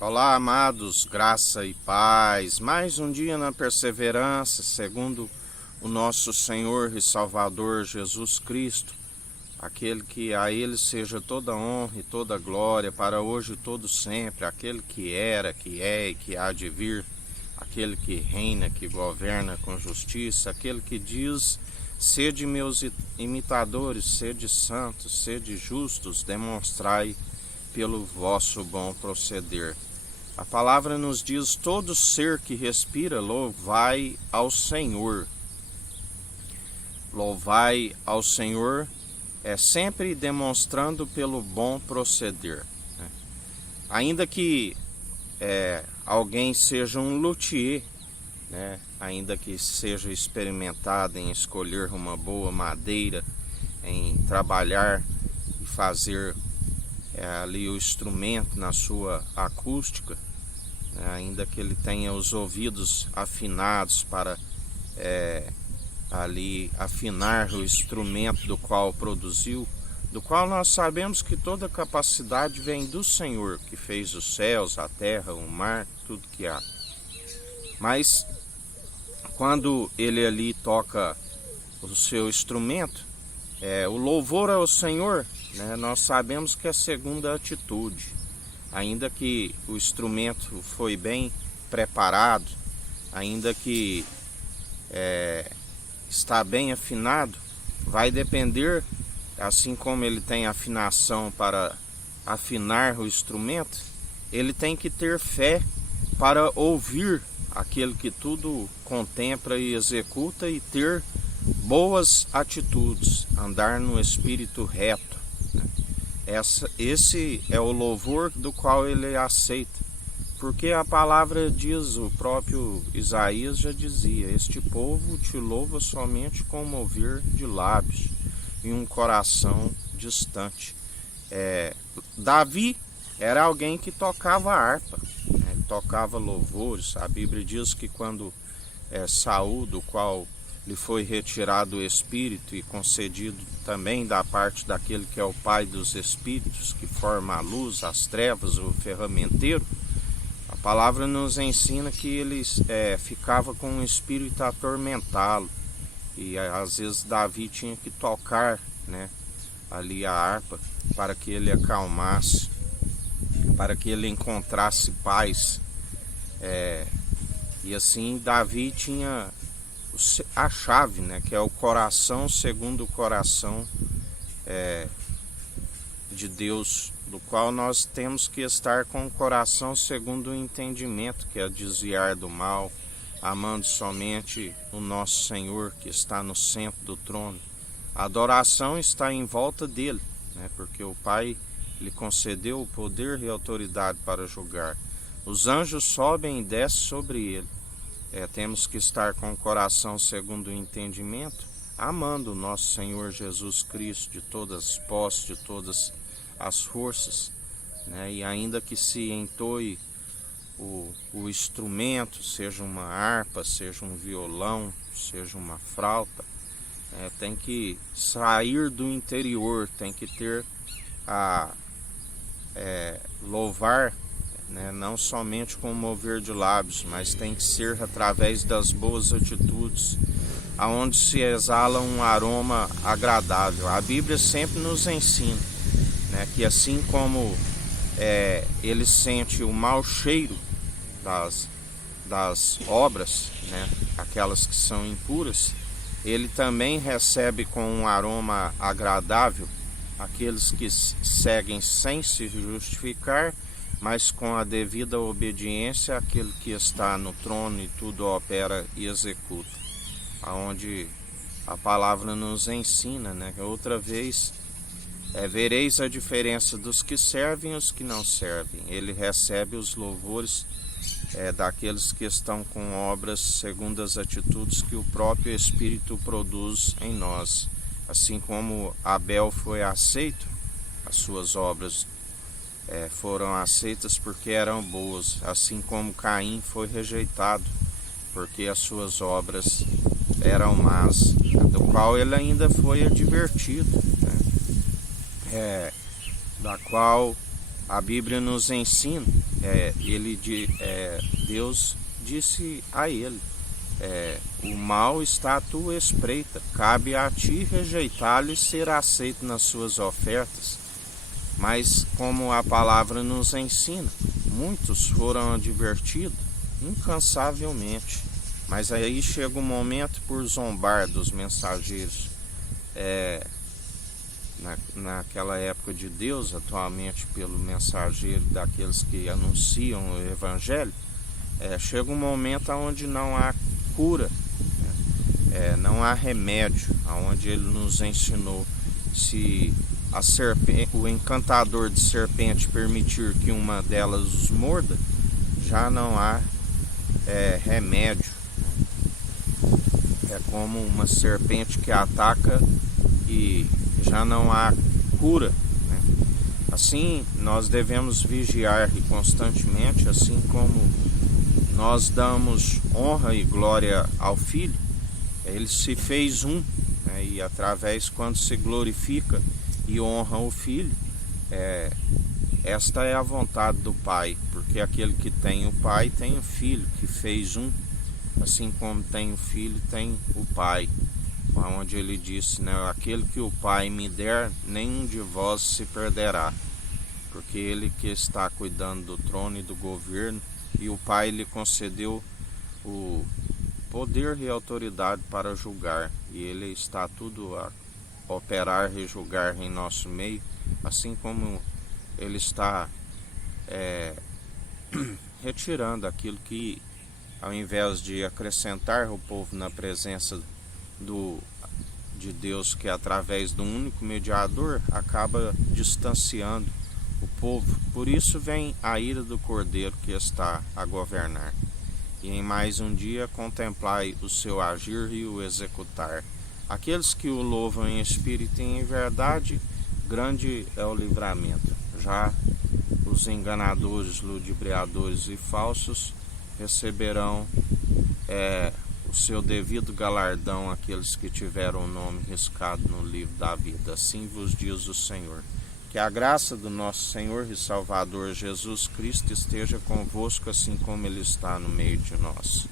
Olá, amados, graça e paz. Mais um dia na perseverança, segundo o nosso Senhor e Salvador Jesus Cristo, aquele que a Ele seja toda honra e toda glória para hoje e todo sempre, aquele que era, que é e que há de vir, aquele que reina, que governa com justiça, aquele que diz: sede meus imitadores, sede santos, sede justos, demonstrai pelo vosso bom proceder. A palavra nos diz: todo ser que respira, louvai ao Senhor. Louvai ao Senhor é sempre demonstrando pelo bom proceder, né? Ainda que alguém seja um luthier, né? Ainda que seja experimentado em escolher uma boa madeira, em trabalhar e fazer ali o instrumento na sua acústica, ainda que ele tenha os ouvidos afinados para ali afinar o instrumento do qual produziu, do qual nós sabemos que toda capacidade vem do Senhor, que fez os céus, a terra, o mar, tudo que há. Mas quando ele ali toca o seu instrumento, o louvor ao Senhor, né, nós sabemos que é a segunda atitude. Ainda que o instrumento foi bem preparado, ainda que está bem afinado, vai depender, assim como ele tem afinação para afinar o instrumento, ele tem que ter fé para ouvir aquele que tudo contempla e executa e ter boas atitudes, andar no espírito reto. Esse é o louvor do qual ele aceita, porque a palavra diz, o próprio Isaías já dizia: este povo te louva somente com mover de lábios e um coração distante. Davi era alguém que tocava harpa, né? Tocava louvores. A Bíblia diz que quando Saul, do qual lhe foi retirado o espírito e concedido também da parte daquele que é o pai dos espíritos, que forma a luz, as trevas, o ferramenteiro, a palavra nos ensina que ele ficava com um espírito a atormentá-lo, e às vezes Davi tinha que tocar, né, ali a harpa para que ele acalmasse, para que ele encontrasse paz, e assim Davi tinha a chave, né, que é o coração segundo o coração de Deus, do qual nós temos que estar com o coração segundo o entendimento, que é desviar do mal, amando somente o nosso Senhor, que está no centro do trono. A adoração está em volta dele, né, porque o Pai lhe concedeu o poder e a autoridade para julgar. Os anjos sobem e descem sobre ele. Temos que estar com o coração segundo o entendimento, amando o nosso Senhor Jesus Cristo de todas as posses, de todas as forças, né? E ainda que se entoie o instrumento, seja uma harpa, seja um violão, seja uma flauta, tem que sair do interior, tem que ter louvar, né, não somente com o mover de lábios, mas tem que ser através das boas atitudes, aonde se exala um aroma agradável. A Bíblia sempre nos ensina, né, que assim como ele sente o mau cheiro das obras, né, aquelas que são impuras, ele também recebe com um aroma agradável aqueles que seguem sem se justificar, mas com a devida obediência àquele que está no trono e tudo opera e executa. Aonde a palavra nos ensina, né? Outra vez, vereis a diferença dos que servem e os que não servem. Ele recebe os louvores daqueles que estão com obras segundo as atitudes que o próprio Espírito produz em nós. Assim como Abel foi aceito, as suas obras foram aceitas porque eram boas, assim como Caim foi rejeitado porque as suas obras eram más, do qual ele ainda foi advertido, né? Da qual a Bíblia nos ensina, Deus disse a ele, o mal está à tua espreita, cabe a ti rejeitá-lo e ser aceito nas suas ofertas. Mas como a palavra nos ensina, muitos foram advertidos incansavelmente. Mas aí chega um momento por zombar dos mensageiros. Naquela época de Deus, atualmente pelo mensageiro daqueles que anunciam o Evangelho, chega um momento onde não há cura, não há remédio, onde ele nos ensinou, se o encantador de serpente permitir que uma delas os morda, já não há remédio. É como uma serpente que ataca e já não há cura, né? Assim, nós devemos vigiar constantemente, assim como nós damos honra e glória ao Filho. Ele se fez um, né? E através, quando se glorifica e honra o Filho, esta é a vontade do Pai, porque aquele que tem o Pai tem o Filho, que fez um, assim como tem o Filho, tem o Pai. Onde ele disse, né, aquele que o Pai me der, nenhum de vós se perderá, porque ele que está cuidando do trono e do governo, e o Pai lhe concedeu o poder e autoridade para julgar, e ele está tudo a operar e julgar em nosso meio, assim como ele está retirando aquilo que, ao invés de acrescentar o povo na presença de Deus, que através do único mediador acaba distanciando o povo. Por isso vem a ira do Cordeiro que está a governar. E em mais um dia contemplai o seu agir e o executar. Aqueles que o louvam em espírito e em verdade, grande é o livramento. Já os enganadores, ludibriadores e falsos receberão o seu devido galardão, aqueles que tiveram o nome riscado no livro da vida. Assim vos diz o Senhor. Que a graça do nosso Senhor e Salvador Jesus Cristo esteja convosco, assim como Ele está no meio de nós.